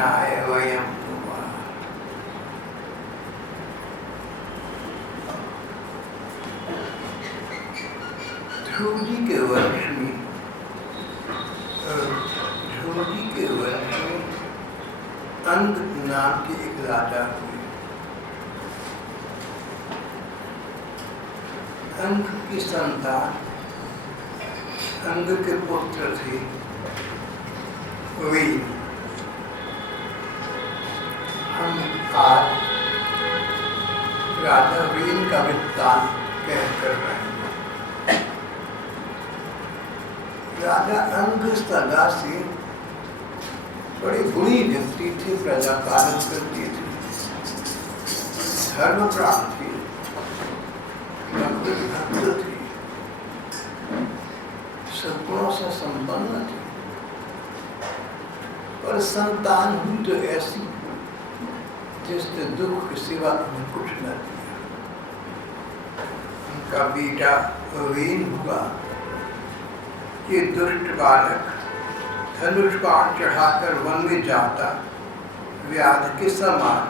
कृष्णाय वयं नुमः। ध्रुव जी के वंश में अंग नाम के एक राजा हुए। अंग की संतान अंग के पुत्र थे वेन। हम आज राजा वेन का वृत्तांत कहकर रहे हैं। राजा अंग सदा से बड़े गुणी व्यक्ति थे, प्रजा पालन करते थे, धर्मप्राण थे, भक्त थे, सद्गुणों से संपन्न थे। पर संतान हुई तो ऐसी जिसने दुख के सिवा उन्हें कुछ न दिया। उनका बेटा वेन हुआ। ये दुष्ट बालक धनुष बाण चढ़ाकर वन में जाता, व्याध के समान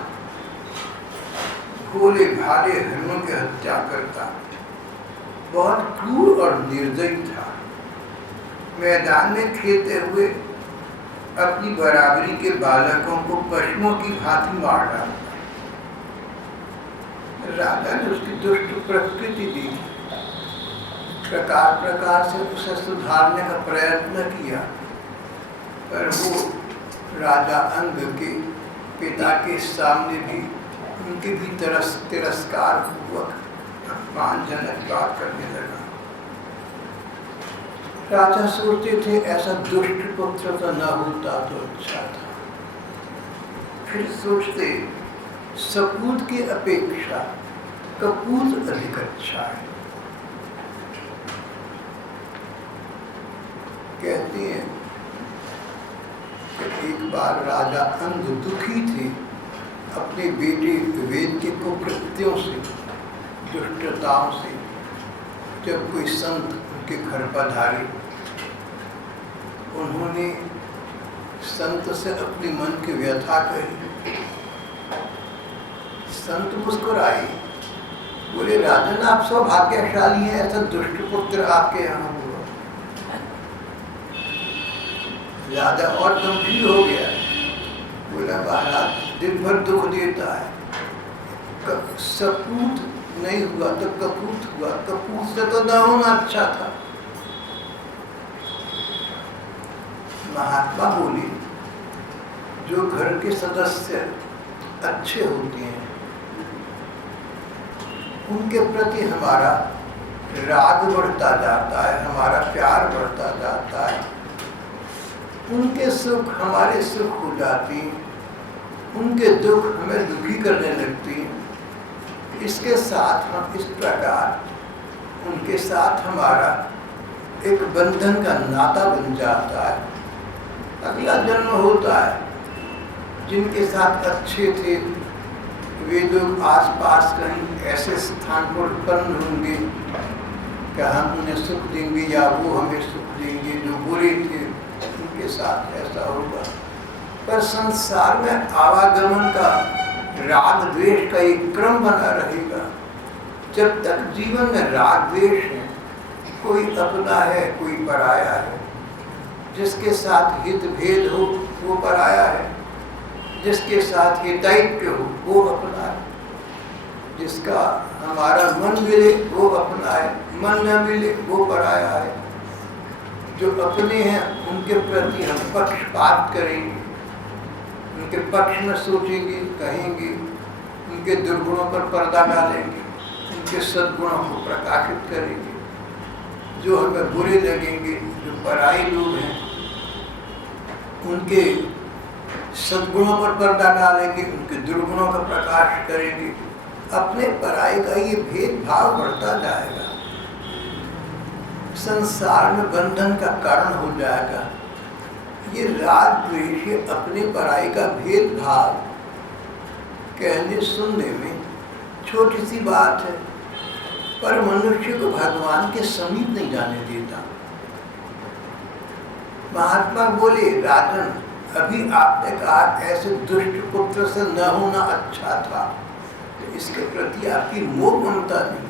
भोले भाले हरणों की हत्या करता, बहुत क्रूर और निर्दयी था। मैदान में खेलते हुए अपनी बराबरी के बालकों को पशुओं की भांति मार डालता। राजा ने उसकी दुष्ट प्रकृति देखी, प्रकार प्रकार से उसे सुधारने का प्रयत्न किया, पर वो राजा अंग के पिता के सामने भी उनके भी तिरस्कार पूर्वक अपमानजनक बात करने लगा। राजा सोचते थे ऐसा दुष्ट पुत्र तो न होता तो अच्छा था। फिर सोचते सपूत की अपेक्षा कपूत अधिक अच्छा है। कहते हैं कि एक बार राजा अंग दुखी थे अपने बेटे वेन के कुकृत्यों से, दुष्टताओं से। जब कोई संत उनके घर पधारे, उन्होंने संत से अपनी मन की व्यथा कही। संत मुस्कुराए, बोले राजन आप सौभाग्यशाली हैं, ऐसा दुष्ट पुत्र आपके यहाँ हुआ। राजा और गंभीर हो गया, बोला महाराज दिन भर दुख देता है, सपूत नहीं हुआ तो कपूत हुआ, कपूत से तो न होना अच्छा था। महात्मा बोले जो घर के सदस्य अच्छे होते हैं उनके प्रति हमारा राग बढ़ता जाता है, हमारा प्यार बढ़ता जाता है, उनके सुख हमारे सुख हो जाती, उनके दुख हमें दुखी करने लगती। इसके साथ हम इस प्रकार उनके साथ हमारा एक बंधन का नाता बन जाता है। अगला जन्म होता है, जिनके साथ अच्छे थे वे लोग आसपास कहीं ऐसे स्थान पर उत्पन्न होंगे कि हम उन्हें सुख देंगे या वो हमें सुख देंगे। जो बुरे थे उनके साथ ऐसा होगा। पर संसार में आवागमन का राग द्वेष का एक क्रम बना रहेगा। जब तक जीवन में राग द्वेष है, कोई अपना है कोई पराया है। जिसके साथ हित भेद हो वो पराया है, जिसके साथ हितैक्य हो वो अपना है। जिसका हमारा मन मिले वो अपना है, मन न मिले वो पराया है। जो अपने हैं उनके प्रति हम पक्षपात करेंगे, उनके पक्ष में सोचेंगे, कहेंगे, उनके दुर्गुणों पर पर्दा डालेंगे, उनके सद्गुणों को प्रकाशित करेंगे। जो हमें बुरे लगेंगे, जो पराई लोग हैं, उनके सद्गुणों पर पर्दा डालेंगे, उनके दुर्गुणों का प्रकाश करेंगे। अपने पराई का ये भेदभाव बढ़ता जाएगा, संसार में बंधन का कारण हो जाएगा। ये राग द्वेष, अपने पराई का भेदभाव कहने सुनने में छोटी सी बात है, पर मनुष्य को भगवान के समीप नहीं जाने देता। महात्मा बोले राजन अभी आपने कहा ऐसे दुष्ट पुत्र से न होना अच्छा था, तो इसके प्रति आपकी मोह ममता नहीं,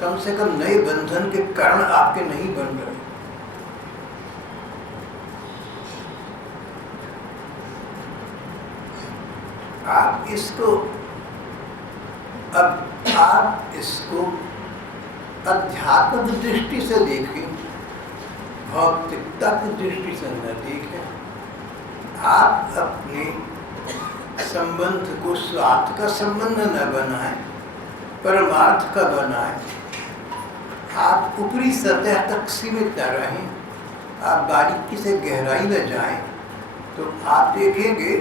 कम से कम नए बंधन के कारण आपके नहीं बन रहे। आप इसको अध्यात्म की दृष्टि से देखें, भौतिकता की दृष्टि से न देखें। आप अपने संबंध को स्वार्थ का संबंध न बनाएं, परमार्थ का बनाएं। आप ऊपरी सतह तक सीमित न रहें, आप बारीकी से गहराई में जाएं, तो आप देखेंगे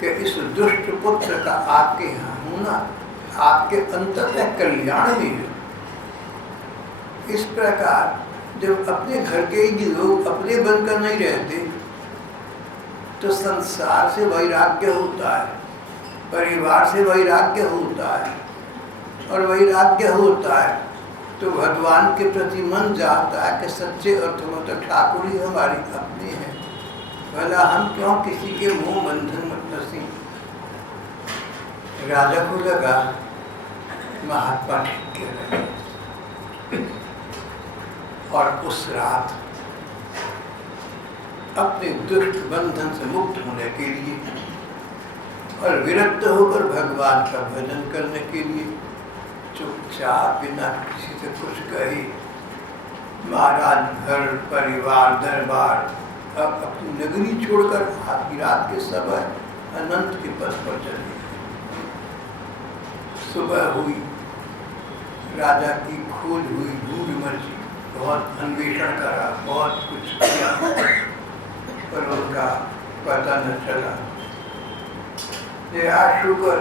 कि इस दुष्ट पुत्र का आपके यहाँ होना आपके अंततः कल्याण में है। इस प्रकार जब अपने घर के ही लोग अपने बनकर नहीं रहते, तो संसार से वैराग्य होता है, परिवार से वैराग्य होता है, और वैराग्य होता है तो भगवान के प्रति मन जाता है कि सच्चे अर्थ में तो ठाकुर ही हमारी अपने हैं, भला हम क्यों किसी के मुंह बंधन में फंसे। राजा को लगा महात्मा ठीक कह रहे हैं, और उस रात अपने दुष्ट बंधन से मुक्त होने के लिए और विरक्त होकर भगवान का भजन करने के लिए चुपचाप बिना किसी से कुछ कहे महाराज घर परिवार दरबार अब अपनी नगरी छोड़कर आधी रात के समय अनंत के पथ पर चले। सुबह हुई, राजा की खोज हुई, ढूंढ मची, बहुत अन्वेषण करा, बहुत कुछ किया, पर उनका पता न चला। निराश होकर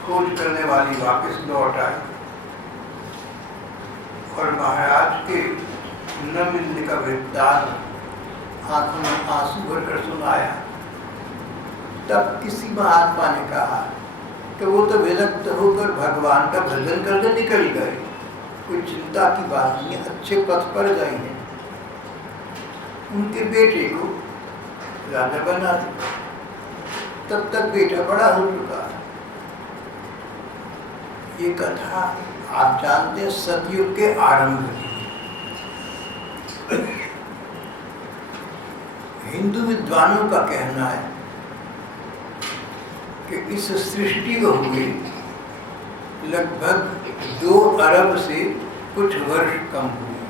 खोज करने वाली वापस लौट आई और महाराज के न मिलने का वृत्तांत आंखों में आंसू भरकर सुनाया। तब किसी महात्मा ने कहा कि वो तो विरक्त होकर भगवान का भजन करने निकल गए, कोई चिंता की बात नहीं, अच्छे पथ पर गए हैं। उनके बेटे को राजा बना दिया। तब तक बेटा बड़ा हो चुका। ये कथा आप जानते हैं सतयुग के आरंभ की। हिंदू विद्वानों का कहना है कि इस सृष्टि को हुए लगभग 2 अरब से कुछ वर्ष कम हुए,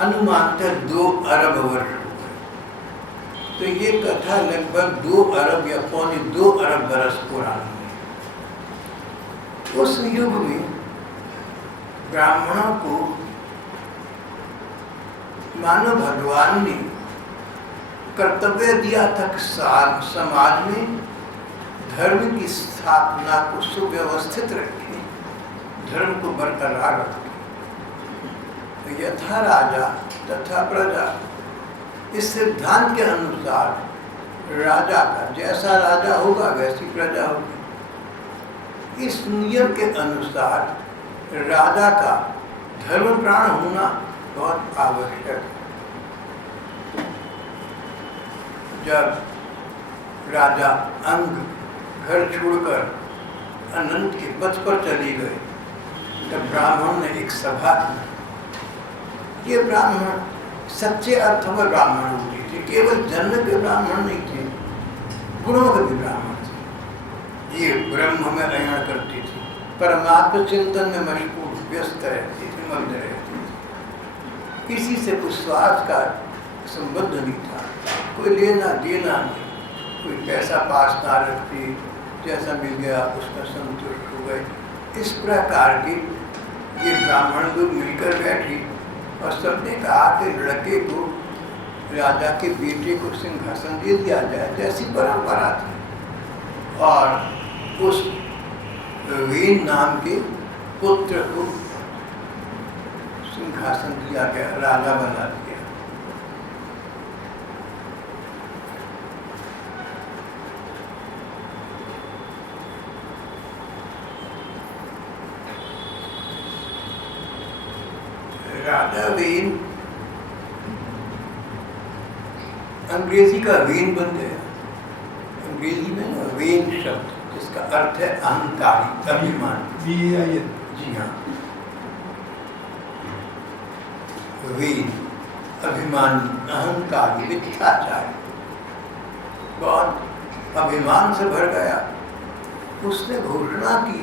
अनुमानतः 2 अरब वर्ष हो गए। तो ये कथा लगभग 2 अरब या 2 अरब बरस पुरानी है। उस युग में ब्राह्मणों को मानो भगवान ने कर्तव्य दिया था कि समाज में धर्म की स्थापना को सुव्यवस्थित रखें, धर्म को बरकरार रखें। तो यथा राजा तथा प्रजा, इस सिद्धांत के अनुसार राजा का जैसा राजा होगा वैसी प्रजा होगी। इस नियम के अनुसार राजा का धर्म प्राण होना बहुत आवश्यक है। जब राजा अंग घर छोड़कर अनंत के पथ पर चले गए, तब ब्राह्मण ने एक सभा की। ये ब्राह्मण सच्चे अर्थ में ब्राह्मण होते थे, केवल जन्म के ब्राह्मण नहीं थे, गुणों के भी ब्राह्मण थे। ये ब्रह्म में अयन करते थे, परमात्म चिंतन में मशगूल व्यस्त रहते थे, मग्न रहते थे। किसी से कुछ स्वार्थ का संबंध नहीं था, कोई लेना देना नहीं, कोई पैसा पास ना रखते, जैसा मिल गया उसमें संतुष्ट हो गए। इस प्रकार के ये ब्राह्मण लोग मिलकर बैठे और सबने कहा कि लड़के को राजा के बेटे को सिंहासन दे दिया जाए, जैसी परंपरा थी। और उस वेन नाम के पुत्र को सिंहासन दिया गया, राजा बना दिया। राजा वेन अंग्रेजी का वेन बन गया। अंग्रेजी में ना वेन शब्द जिसका अर्थ है अहंकारी, अभिमान। जी हाँ, वेन अभिमानी, अहंकारी, मिथ्याचारी, बहुत अभिमान से भर गया। उसने घोषणा की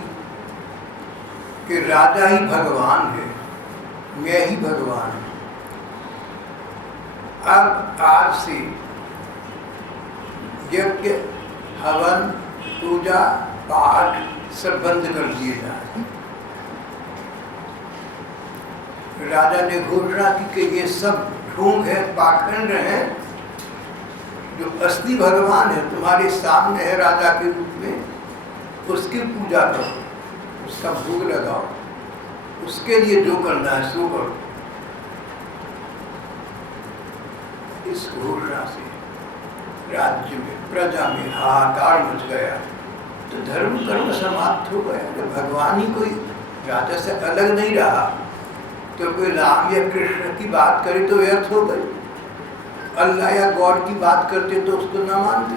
कि राजा ही भगवान है, मैं ही भगवान हूँ। अब आज से यज्ञ, हवन, पूजा, पाठ सब बंद कर दिए जाए। राजा ने घोषणा की कि ये सब ढोंग है, पाखंड है। जो असली भगवान है तुम्हारे सामने है राजा के रूप में, उसकी पूजा करो, उसका भोग लगाओ, उसके लिए जो करना है सो करो। इस घोषणा से राज्य में, प्रजा में हाहाकार मच गया। तो धर्म कर्म समाप्त हो गया। जब भगवान ही कोई राजा से अलग नहीं रहा तो कोई राम या कृष्ण की बात करे तो व्यर्थ हो गई। अल्लाह या गॉड की बात करते तो उसको न मानते।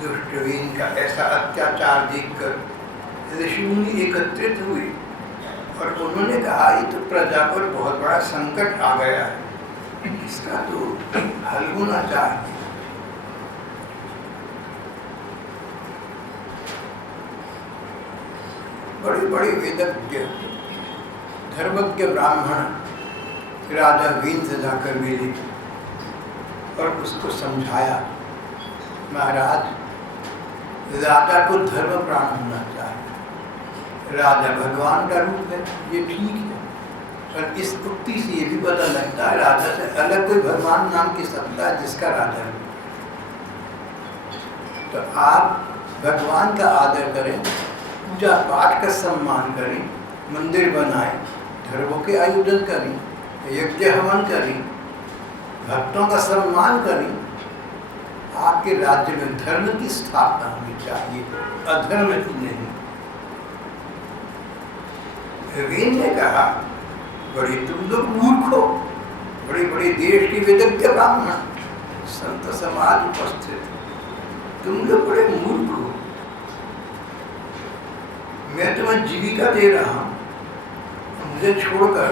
दुष्ट वेन का ऐसा अत्याचार देखकर ऋषि मुनि एकत्रित हुए और उन्होंने कहा ये तो प्रजा पर बहुत बड़ा संकट आ गया है, इसका तो हल होना चाहिए। बड़े बड़े वेदज्ञ, धर्मज्ञ ब्राह्मण राजा वेन से जाकर मिले और उसको समझाया, महाराज राजा को धर्म प्राण होना चाहिए, राजा भगवान का रूप है, ये ठीक है। और इस उक्ति से ये भी पता लगता है राजा से अलग कोई भगवान नाम की सत्ता है जिसका राजा है। तो आप भगवान का आदर करें, पूजा पाठ का सम्मान करें, मंदिर बनाएं, धर्मों के आयोजन करें, यज्ञ हवन करें, भक्तों का सम्मान करें। आपके राज्य में धर्म की स्थापना होनी चाहिए, अधर्म की नहीं। वेन ने कहा, बड़े तुम लोग मूर्ख हो, बड़े बड़े देश के वेदज्ञ ब्राह्मण, संत समाज उपस्थित, तुम लोग बड़े मूर्ख हो। मैं तुम्हें जीविका दे रहा हूँ, मुझे छोड़कर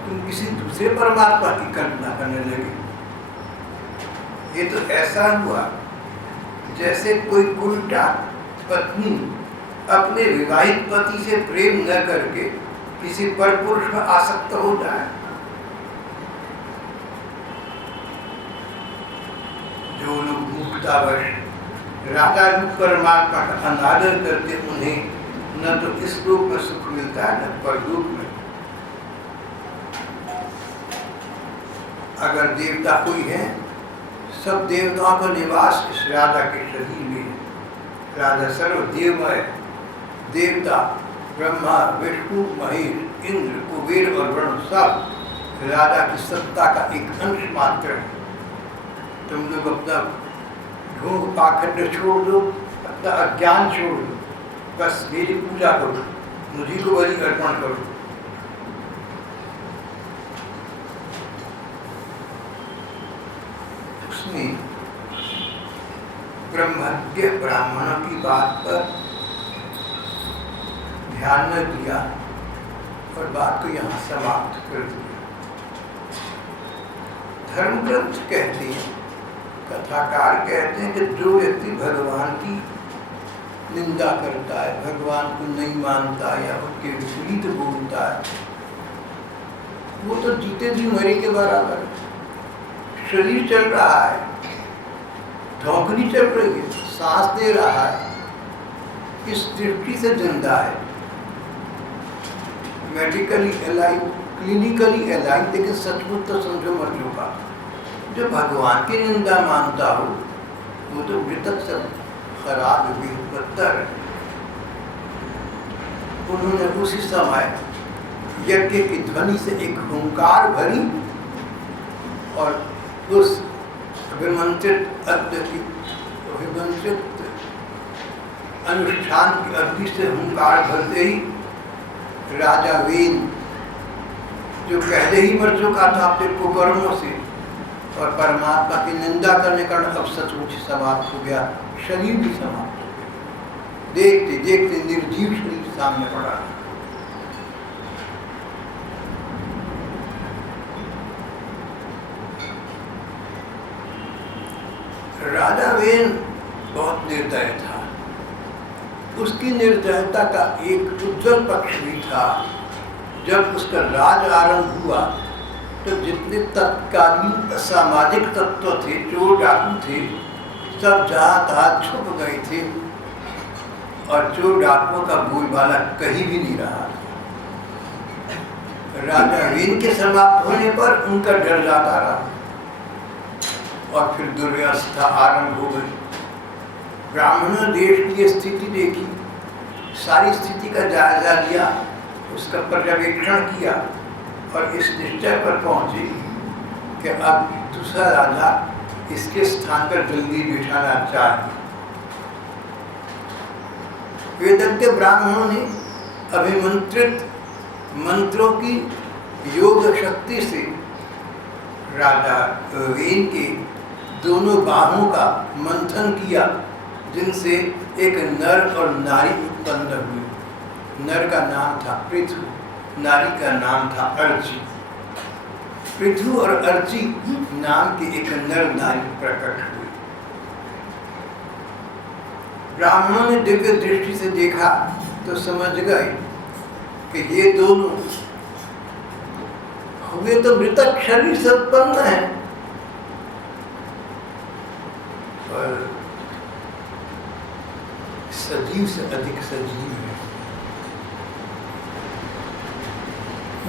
तुम किसी दूसरे परमात्मा की कल्पना करने लगे। ये तो ऐसा हुआ जैसे कोई उल्टा पत्नी अपने विवाहित पति से प्रेम न करके किसी परपुरुष में आसक्त हो जाए। जो लोग मुक्तावश राजा रूप परमात्मा का अनादर करते, उन्हें न तो इस लोक में सुख मिलता है न परलोक में। अगर देवता कोई है, सब देवताओं का निवास इस राजा के शरीर में है। राजा सर्वदेवमय, देवता ब्रह्मा, विष्णु, महेश, इंद्र, कुबेर और वरुण सब राजा की सत्ता का एक अंश मात्र है। तुम लोग अपना ढोंग पाखंड छोड़ दो, अपना अज्ञान छोड़ दो, बस मेरी पूजा करो, मुझे को बलि अर्पण करो। उसने ब्रह्मज्ञ ब्राह्मणों की बात पर ध्यान न दिया और बात को यहाँ समाप्त कर दिया। धर्म ग्रंथ कहते हैं, कथाकार कहते हैं कि जो व्यक्ति भगवान की निंदा करता है, भगवान को नहीं मानता या उनके विपरीत बोलता है, वो तो जीते जी मरे के बराबर है। शरीर चल रहा है, धौकनी चल रही है, सांस दे रहा है, इस दृष्टि से जिंदा है, मेडिकली अलाइव, क्लिनिकली अलाइव, लेकिन सचमुच तो समझो मर चुका। जो भगवान की निंदा मानता हो वो तो मृतक सब खराब भी बदतर है। उन्होंने उसी समय यज्ञ की ध्वनि से एक हुंकार भरी और उस अभिमंत्रित अनुष्ठान की अग्नि से हुंकार भरते ही राजा वेन जो पहले ही मर चुका था अपने कुकर्मों से, और परमात्मा की निंदा करने का अब सचमुच समाप्त हो गया, शरीर भी समाप्त हो गया। देखते देखते निर्जीव शरीर सामने पड़ा। राजा वेन बहुत निर्दय था। उसकी निर्दयता का एक उज्जवल पक्ष भी था। जब उसका राज आरंभ हुआ तो जितने तत्कालीन सामाजिक तत्व थे, चोर डाकू थे, सब जहाँ तहाँ छुप गए थे और चोर डाकुओं का बोलबाला कहीं भी नहीं रहा था। राजा वेन के समाप्त होने पर उनका डर जाता रहा और फिर दुर्व्यवस्था आरंभ हो गई। ब्राह्मणों देश की स्थिति देखी, सारी स्थिति का जायजा लिया, उसका पर्यवेक्षण किया और इस निश्चय पर पहुंचे कि अब दूसरा राजा इसके स्थान पर जल्दी बिठाना चाहिए। वेदज्ञ ब्राह्मणों ने अभिमंत्रित मंत्रों की योग शक्ति से राजा वेन के दोनों बाहों का मंथन किया, जिनसे एक नर और नारी उत्पन्न हुई। नर का नाम था पृथु, नारी का नाम था अर्ची। पृथु और अर्ची नाम की एक नर नारी प्रकट हुई। ब्राह्मणों ने दिव्य दृष्टि से देखा तो समझ गए कि ये दोनों हुए तो मृतक शरीर से उत्पन्न है, और सजीव से अधिक सजीव है।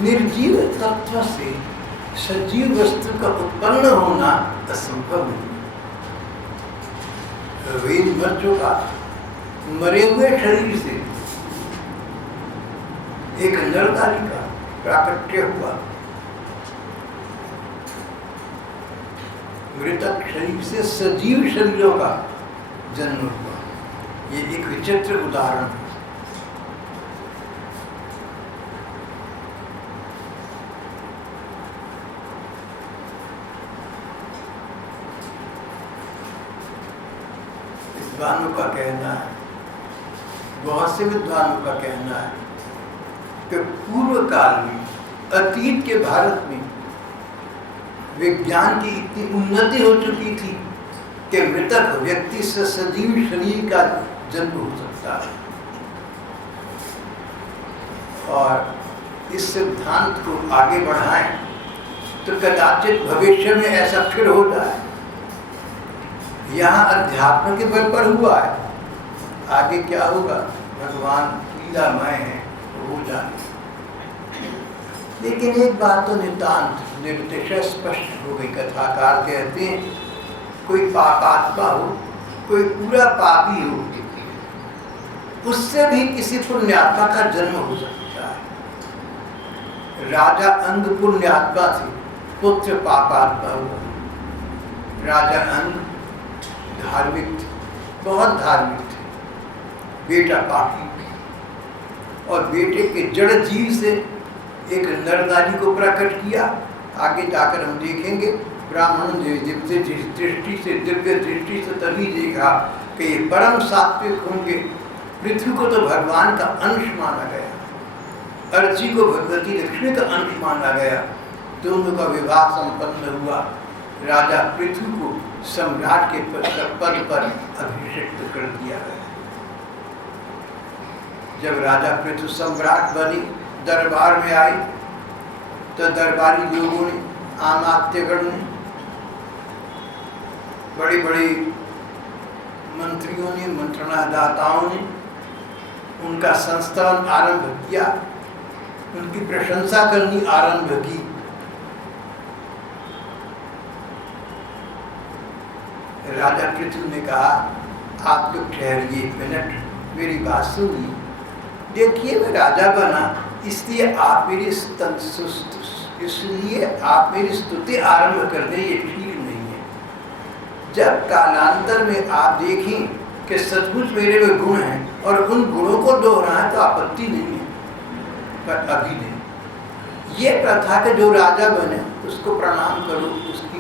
निर्जीव तत्व से सजीव वस्तु का उत्पन्न होना असंभव नहीं। वेद मर चुका, मरे हुए शरीर से एक नरनारी का प्राकट्य हुआ। मृतक शरीर से सजीव शरीरों का जन्म हुआ। ये एक विचित्र उदाहरण है। विद्वानों का कहना है, बहुत से विद्वानों का कहना है कि पूर्व काल में, अतीत के भारत में विज्ञान की इतनी उन्नति हो चुकी थी कि मृतक व्यक्ति से सजीव शरीर का जन्म हो सकता है। और इस सिद्धांत को आगे बढ़ाएं तो कदाचित भविष्य में ऐसा फिर हो जाए। यहाँ अध्यात्म के बल पर हुआ है, आगे क्या होगा भगवान लीलामय है, तो हो जाए। लेकिन एक बात तो नितांत निर्दिशा स्पष्ट हो गई। कथाकार कहते हैं कोई पापात्मा हो, कोई पूरा पापी हो, उससे भी किसी पुण्यात्मा का जन्म हो सकता है। राजा अंग पुण्यात्मा थे, पुत्र पापात्मा हुआ। राजा अंग धार्मिक थे, बहुत धार्मिक थे, बेटा पापी, और बेटे के जड़ जीव से एक नरनारी को प्रकट किया। आगे जाकर हम देखेंगे ब्राह्मण ने दिव्य दृष्टि से तभी देखा कि ये परम सात्विक होंगे। पृथ्वी को तो भगवान का अंश माना गया, अर्ची को भगवती लक्ष्मी का अंश माना गया। दोनों का विवाह संपन्न हुआ। राजा पृथ्वी को सम्राट के पद पर अभिषिक्त कर दिया गया। जब राजा पृथ्वी सम्राट बनी, दरबार में आई, तो दरबारी लोगों ने, आमात्यगण ने, बड़े बड़े मंत्रियों ने, मंत्रणादाताओं ने उनका संस्थान आरंभ किया, उनकी प्रशंसा करनी आरंभ की। राजा पृथु ने कहा, आप लोग ठहरिए एक मिनट, मेरी बात सुनिए। देखिए मैं राजा बना इसलिए आप मेरी स्तुति आरंभ कर दें, ये ठीक नहीं है। जब कालांतर में आप देखें कि सचमुच मेरे में गुण हैं और उन गुणों को दोहराएं तो आपत्ति नहीं है, पर अभी नहीं। ये प्रथा के जो राजा बने उसको प्रणाम करो, उसकी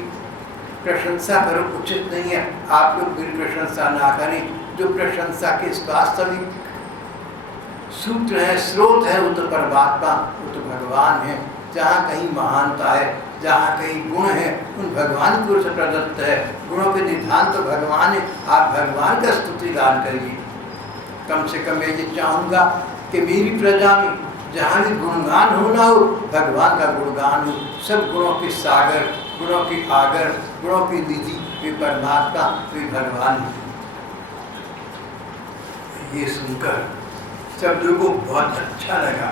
प्रशंसा करो, उचित नहीं है आप लोग भी प्रशंसा ना करें। जो प्रशंसा के वास्तविक सूत्र है, स्रोत है, वो तो परमात्मा, वो तो भगवान है। जहाँ कहीं महानता है, जहाँ कहीं गुण है, उन भगवान की ओर से प्रदत्त है। गुणों के निधान तो भगवान है, आप भगवान का स्तुति गान करिए। कम से कम मैं ये चाहूँगा कि मेरी प्रजा में जहाँ भी गुणगान होना हो, भगवान का गुणगान हो। सब गुणों के सागर, गुणों की आगर, गुणों की निधि वे परमात्मा, वे भगवान। ये सुनकर सब लोगों को बहुत अच्छा लगा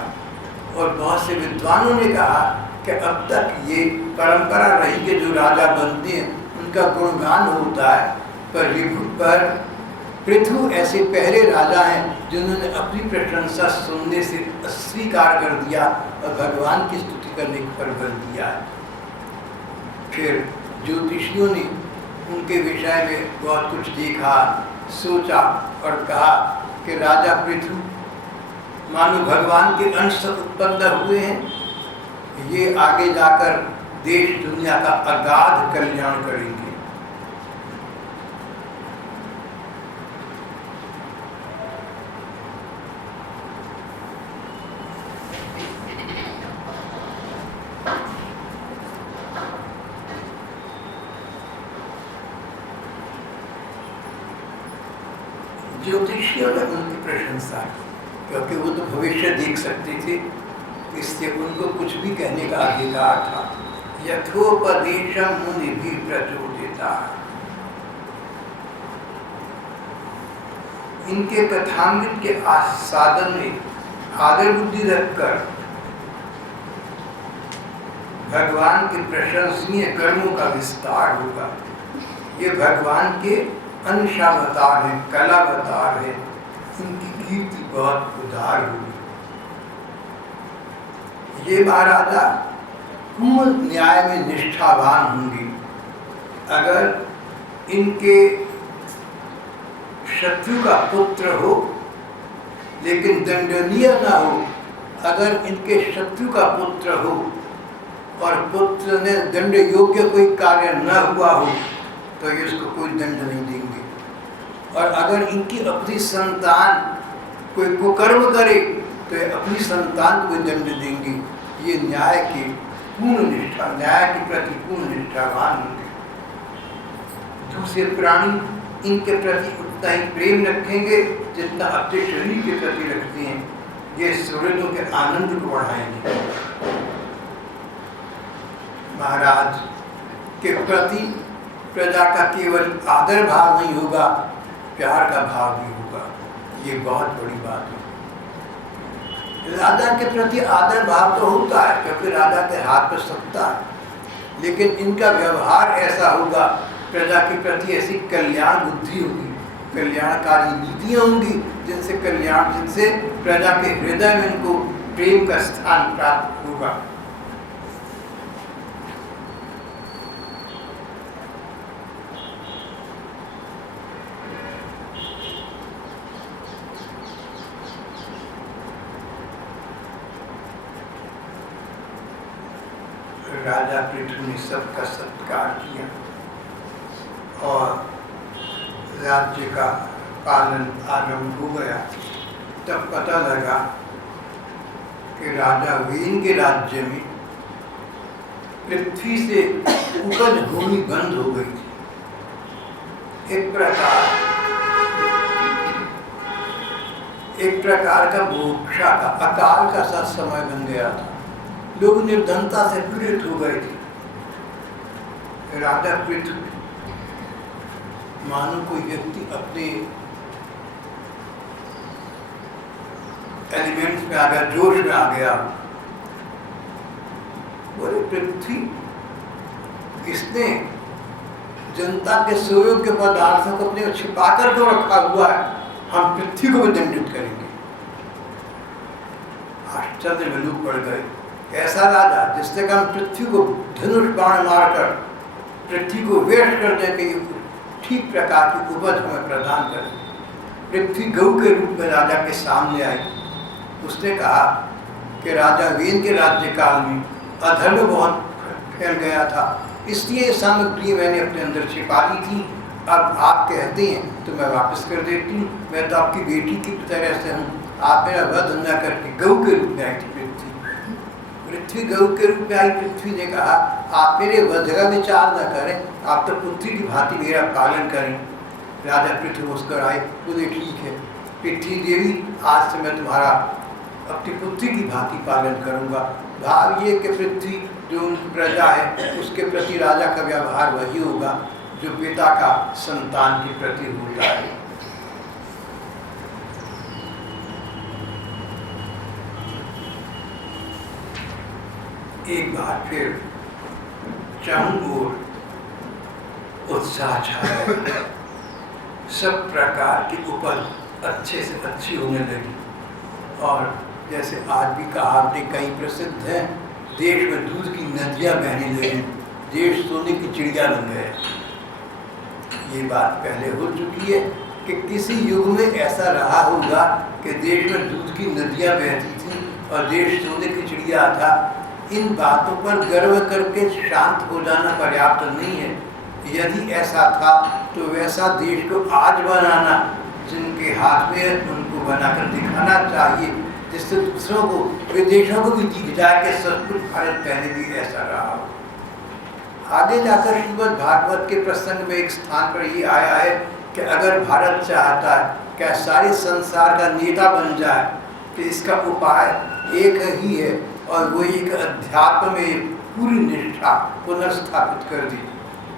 और बहुत से विद्वानों ने कहा कि अब तक ये परंपरा रही कि जो राजा बनते हैं उनका गुणगान होता है, पर पृथु ऐसे पहले राजा हैं जिन्होंने अपनी प्रशंसा सुनने से अस्वीकार कर दिया और भगवान की स्तुति करने पर बल दिया है। फिर ज्योतिषियों ने उनके विषय में बहुत कुछ देखा, सोचा और कहा कि राजा पृथु मानो भगवान के अंश से उत्पन्न हुए हैं, ये आगे जाकर देश दुनिया का अगाध कल्याण करेंगे। ज्योतिषियों ने उनकी प्रशंसा की क्योंकि वो तो भविष्य देख सकते थे, इससे उनको कुछ भी कहने का अधिकार था। यथोपदेशम मुनि भी प्रचोदिता। इनके कथामृत के साधन में आदर बुद्धि रखकर भगवान के प्रशंसनीय कर्मों का विस्तार होगा। ये भगवान के अंशावतार है, कलावतार है, इनकी कीर्ति बहुत उदार होगी। ये महाराजा पूर्ण न्याय में निष्ठावान होंगे। अगर इनके शत्रु का पुत्र हो लेकिन दंडनीय ना हो, अगर इनके शत्रु का पुत्र हो और पुत्र ने दंड योग्य कोई कार्य न हुआ हो तो ये इसको कोई दंड नहीं देंगे। और अगर इनकी अपनी संतान कोई कुकर्म करे तो ये अपनी संतान को दंड देंगे। ये न्याय के पूर्ण निष्ठा, न्याय के प्रति पूर्ण निष्ठावान होंगे। दूसरे प्राणी इनके प्रति उतना ही प्रेम रखेंगे जितना अपने शरीर के प्रति रखते हैं। ये सुहृदों के आनंद को बढ़ाएंगे। महाराज के प्रति प्रजा का केवल आदर भाव नहीं होगा, प्यार का भाव भी होगा। ये बहुत बड़ी बात है। राजा के प्रति आदर भाव तो होता है क्योंकि राजा के हाथ में सत्ता है, लेकिन इनका व्यवहार ऐसा होगा, प्रजा के प्रति ऐसी कल्याण बुद्धि होगी, कल्याणकारी नीतियाँ होंगी जिनसे प्रजा के हृदय में इनको प्रेम का स्थान प्राप्त होगा। राजा पृथु ने सबका सत्कार किया और राज्य का पालन आरंभ हो गया। तब पता लगा कि राजा वेन के राज्य में पृथ्वी से उपज भूमि बंद हो गई थी। एक प्रकार का बुभुक्षा का, अकाल का सा समय बन गया था। लोग निर्धनता से पीड़ित हो गए थे। राजा पृथु मानो कोई व्यक्ति अपने एलिमेंट्स में आ गया, जोश में आ गया। बोले पृथ्वी, इसने जनता के सुयोग्य पदार्थों को अपने छिपा कर क्यों रखा हुआ है? हम पृथ्वी को भी दंडित करेंगे। आश्चर्य में लोग पड़ गए। ऐसा राजा जिससे हम पृथ्वी को धनुष बाण मारकर पृथ्वी को वेश कर देंगे, ठीक प्रकार की उपज हमें प्रदान करें। पृथ्वी गऊ के रूप में राजा के सामने आई। उसने कहा कि राजा वेन के राज्यकाल में अधर्म बहुत फैल गया था, इसलिए सामग्री मैंने अपने अंदर छिपा ली थी। अब आप कहते हैं तो मैं वापस कर देती हूँ। मैं तो आपकी बेटी की तरह से हूँ। आप मेरा वध न करके गऊ के रूप में आई थी पृथ्वी गऊ के रूप में आई। पृथ्वी ने कहा आप मेरे वध का विचार न करें, आप तो पुत्री की भांति मेरा पालन करें। राजा पृथ्वी मुस्कुराए, बोले ठीक है पृथ्वी देवी, आज से मैं तुम्हारा अपनी पुत्री की भांति पालन करूंगा। भाव ये कि पृथ्वी जो उनकी प्रजा है उसके प्रति राजा का व्यवहार वही होगा जो पिता का संतान के प्रति होता है। एक बार फिर चारों ओर उत्साह छाया, सब प्रकार की उपज अच्छे से अच्छी होने लगी। और जैसे आज भी कहावतें कई प्रसिद्ध हैं, देश में दूध की नदियाँ बहने लगी, देश सोने की चिड़िया बन गए। ये बात पहले हो चुकी है कि किसी युग में ऐसा रहा होगा कि देश में दूध की नदियाँ बहती थी और देश सोने की चिड़िया था। इन बातों पर गर्व करके शांत हो जाना पर्याप्त नहीं है। यदि ऐसा था तो वैसा देश को आज बनाना जिनके हाथ में उनको बनाकर दिखाना चाहिए, जिससे दूसरों को, विदेशों को भी दिख जाए कि सचमुच भारत पहले भी ऐसा रहा हो। आगे जाकर श्रीमद् भागवत के प्रसंग में एक स्थान पर ये आया है कि अगर भारत चाहता है कि सारे संसार का नेता बन जाए तो इसका उपाय एक ही है और वो एक अध्यात्म में पूरी निष्ठा पुनर्स्थापित कर दी।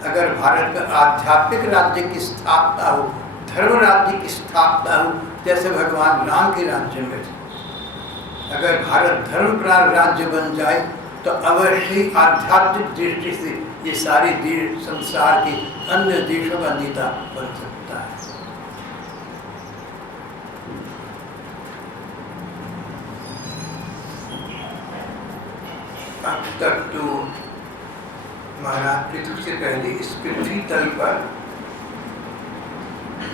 अगर भारत में आध्यात्मिक राज्य की स्थापना हो, धर्म राज्य की स्थापना हो, जैसे भगवान राम के राज्य में थी, अगर भारत धर्म प्राण राज्य बन जाए तो अवश्य आध्यात्मिक दृष्टि से ये सारे देश संसार के अन्य देशों का नेता बन सकता है। अब तक तो महाराज पृथ्वी से पहले इस पृथ्वी तल पर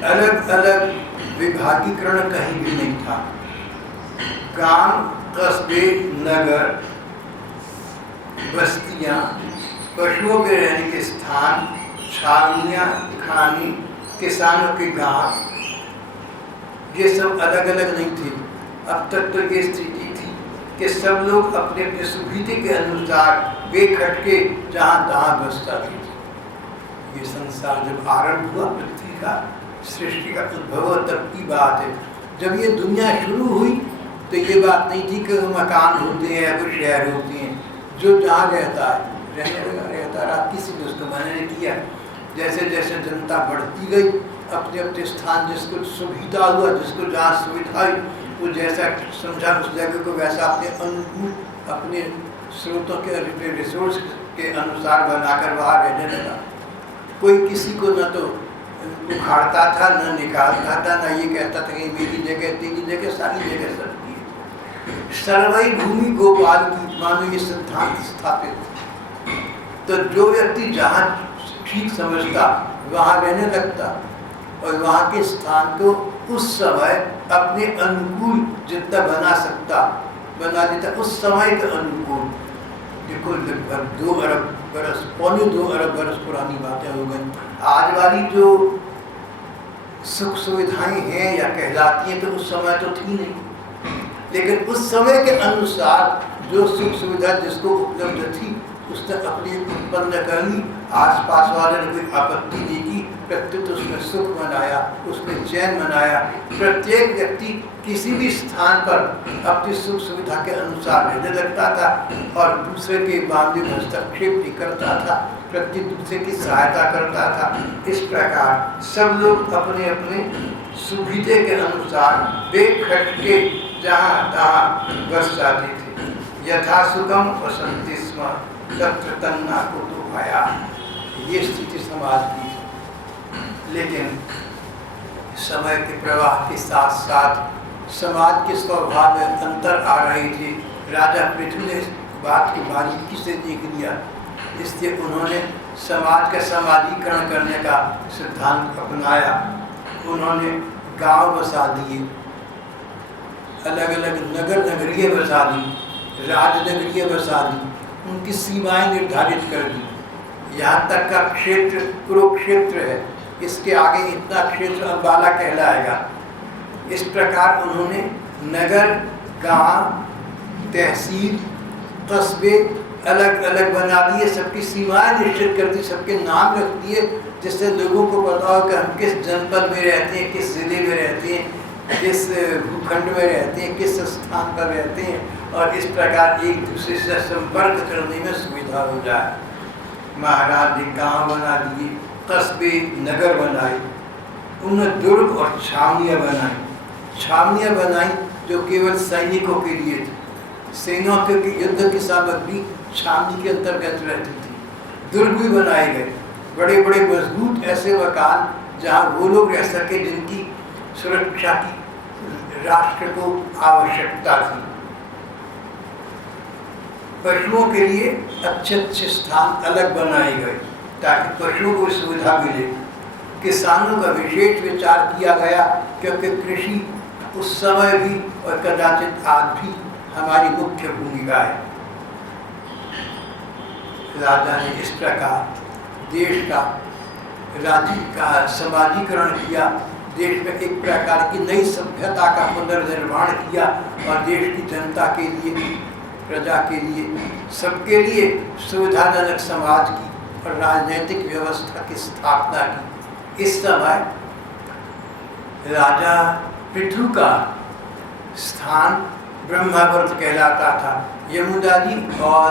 अलग अलग विभागीकरण कहीं भी नहीं था। गांव, कस्बे, नगर, बस्तियां, पशुओं के रहने के स्थान, छावनियां, खानी, किसानों के गांव, ये सब अलग अलग नहीं थे। अब तक तो ये स्थिति थी कि सब लोग अपने अपने सुविधा के अनुसार बेखटके जहाँ तहाँ बसता थे। ये संसार जब आरंभ हुआ, पृथ्वी का सृष्टि का उद्भव, तब की बात है। जब ये दुनिया शुरू हुई तो ये बात नहीं थी कि मकान होते हैं या कुछ शहर होते हैं। जो जहाँ रहता है रहता रहा, किसी ने उसको मना नहीं किया। जैसे जैसे जनता बढ़ती गई, अपने अपने स्थान जिसको सुविधा हुआ, जिसको जहाँ सुविधा हुई, वो जैसा समझा उस जगह को वैसा अपने अनुकूल, अपने स्रोतों के रिसोर्स के अनुसार बनाकर वहाँ रहने लगा। कोई किसी को न तो उखाड़ता था, न निकालता था, न ये कहता था कि मेरी जगह, तेरी जगह, सारी जगह सबकी है। सर्वई भूमि गोपाल की, मानो ये सिद्धांत स्थापित। तो जो व्यक्ति जहाँ ठीक समझता वहाँ रहने लगता और वहाँ के स्थान को उस समय अपने अनुकूल जितना बना सकता बना देता, उस समय के अनुकूल। देखो लगभग 2 अरब बरस, पौने 2 अरब बरस पुरानी बातें हो गई। आज वाली जो सुख सुविधाएं हैं या कहलाती हैं तो उस समय तो थी नहीं, लेकिन उस समय के अनुसार जो सुख सुविधा जिसको उपलब्ध थी उसने अपने उत्पन्न कर ली। आसपास वाले ने कोई आपत्ति नहीं की, प्रत्युत उसने सुख मनाया, उसने चैन मनाया। प्रत्येक व्यक्ति किसी भी स्थान पर अपनी सुख सुविधा के अनुसार रहने लगता था और दूसरे के मामले में हस्तक्षेप नहीं करता था, प्रति दूसरे की सहायता करता था। इस प्रकार सब लोग अपने अपने सुविधे के अनुसार बेखटके जहाँ तहाँ बस जाते थे। यथा सुखम वसंति स्म तत्र तन्ना कुतो भया, ये स्थिति समाज की। लेकिन समय के प्रवाह के साथ साथ समाज के स्वभाव में अंतर आ रही थी। राजा पृथ्वी ने बात की बारीकी से देख लिया, इसलिए उन्होंने समाज का समाजीकरण करने का सिद्धांत अपनाया। उन्होंने गांव बसा दिए, अलग अलग नगर नगरीय बसा दी, राजनगरीय बसा दी, उनकी सीमाएं निर्धारित कर दी। यहाँ तक का क्षेत्र कुरुक्षेत्र है, इसके आगे इतना क्षेत्र अम्बाला कहलाएगा। इस प्रकार उन्होंने नगर, गांव, तहसील, कस्बे अलग अलग बना दिए, सबकी सीमाएं निश्चित कर दी, सबके नाम रख दिए, जिससे लोगों को पता हो कि हम किस जनपद में रहते हैं, किस जिले में रहते हैं, किस भूखंड में रहते हैं, किस स्थान पर रहते हैं, और इस प्रकार एक दूसरे से संपर्क करने में सुविधा हो जाए। महाराज ने गाँव बना दिए, कस्बे, नगर बनाए, उन्होंने दुर्ग और छावनियाँ बनाई। छावनियाँ बनाई जो केवल सैनिकों के लिए थी, सेना के युद्ध की सामग्री छावनी के अंतर्गत रहती थी। दुर्ग भी बनाए गए, बड़े बड़े मजबूत ऐसे मकान जहाँ वो लोग रह सके जिनकी सुरक्षा की राष्ट्र को आवश्यकता थी। पशुओं के लिए अच्छे अच्छे स्थान अलग बनाए गए ताकि पशुओं को सुविधा मिले। किसानों का विशेष विचार किया गया, क्योंकि कृषि उस समय भी और कदाचित आज भी हमारी मुख्य भूमिका है। राजा ने इस प्रकार देश का राज्य का समाजीकरण किया, देश में एक प्रकार की नई सभ्यता का पुनर्निर्माण किया और देश की जनता के लिए, प्रजा के लिए, सबके लिए सुविधाजनक समाज की और राजनीतिक व्यवस्था की स्थापना की। इस समय राजा पृथु का स्थान ब्रह्मावर्त कहलाता था। यमुना जी और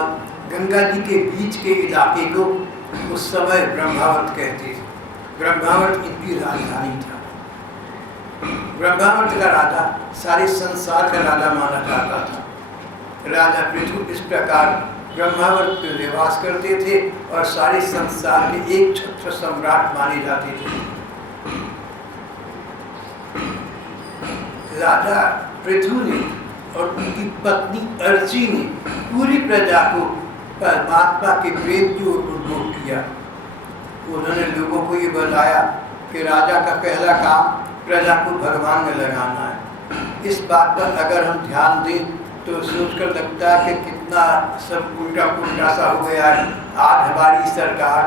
गंगा जी के बीच के इलाके को उस समय ब्रह्मावर्त कहते थे। ब्रह्मावर्त इनकी राजधानी था। ब्रह्मावर्त का राजा सारे संसार का राजा माना जाता था। राजा पृथु इस प्रकार ब्रह्मावर्त में निवास करते थे और सारे संसार के एक छत्र सम्राट माने जाते थे। राजा पृथु ने और उनकी पत्नी अर्ची ने पूरी प्रजा को परमात्मा के प्रेम की ओर उन्मुख किया। उन्होंने लोगों को ये बताया कि राजा का पहला काम प्रजा को भगवान में लगाना है। इस बात पर अगर हम ध्यान दें तो सोचकर लगता है कि कितना सब उल्टा पुल्टा सा हो गया है। आज हमारी सरकार,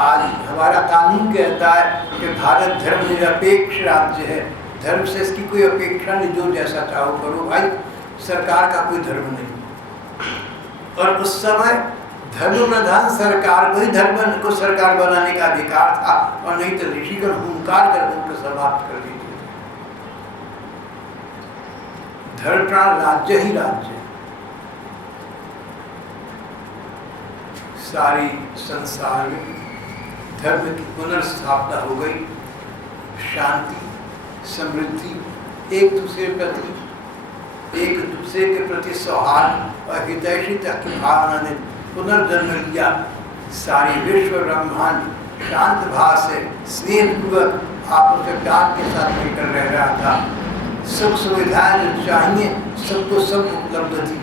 आज हमारा कानून कहता है कि भारत धर्मनिरपेक्ष राज्य है, धर्म से इसकी कोई अपेक्षा नहीं, जो जैसा चाहो करो भाई, सरकार का कोई धर्म नहीं। और उस समय धर्म प्रधान सरकार को ही धर्म को सरकार बनाने का अधिकार था, और नहीं तो ऋषिगण हुंकार कर उनको समाप्त कर देते थे। धर्म प्राण राज्य ही राज्य है। सारी संसार में धर्म की पुनर्स्थापना हो गई। शांति, समृद्धि, एक दूसरे के प्रति सौहार्द और हितैषिता की भावना ने पुनर्जन्म लिया। सारी विश्व ब्रह्मांड शांत भाव से स्नेहपूर्वक आपस में प्यार के साथ मिलकर रह रहा था। सुख सुविधाएं जो चाहिए सबको सब उपलब्ध थी।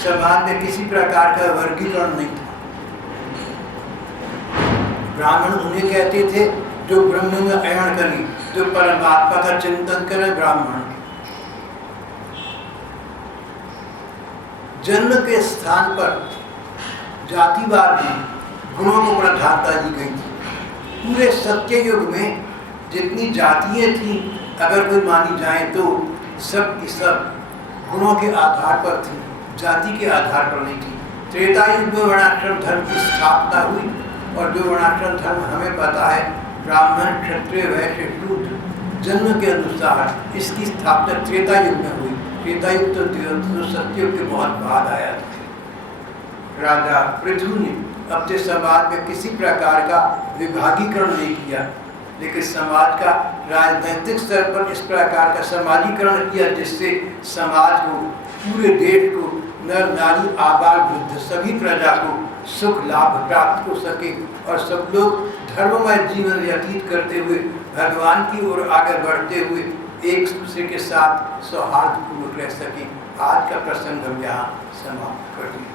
समाज में किसी प्रकार का वर्गीकरण नहीं था। ब्राह्मण उन्हें कहते थे जो ब्रह्म में अयन करें, जो परमात्मा का चिंतन करें, ब्राह्मण। जन्म के स्थान पर जातिवाद में गुणों को प्रधानता दी गई थी। पूरे सत्य युग में जितनी जातियां थी, अगर कोई मानी जाए तो सब की सब गुणों के आधार पर थी, जाति के आधार पर नहीं थी। त्रेता युग में वर्णाश्रम धर्म की स्थापना हुई, और जो वर्णाश्रम धर्म हमें पता है, ब्राह्मण, क्षत्रिय, वैश्य, शूद्र, जन्म के अनुसार इसकी स्थापना त्रेता युग में हुई। त्रेता युग तो सतयुग के बहुत बाद आया था। राजा पृथु ने अपने समाज में किसी प्रकार का विभागीकरण नहीं किया, लेकिन समाज का राजनीतिक स्तर पर इस प्रकार का समाजीकरण किया जिससे समाज को, पूरे देश को, नर नारी आबाल वृद्ध सभी प्रजा को सुख लाभ प्राप्त हो सके और सब लोग धर्ममय जीवन व्यतीत करते हुए भगवान की ओर आगे बढ़ते हुए एक दूसरे के साथ सौहार्दपूर्वक रह सके। आज का प्रसंग हम यहाँ समाप्त कर दें।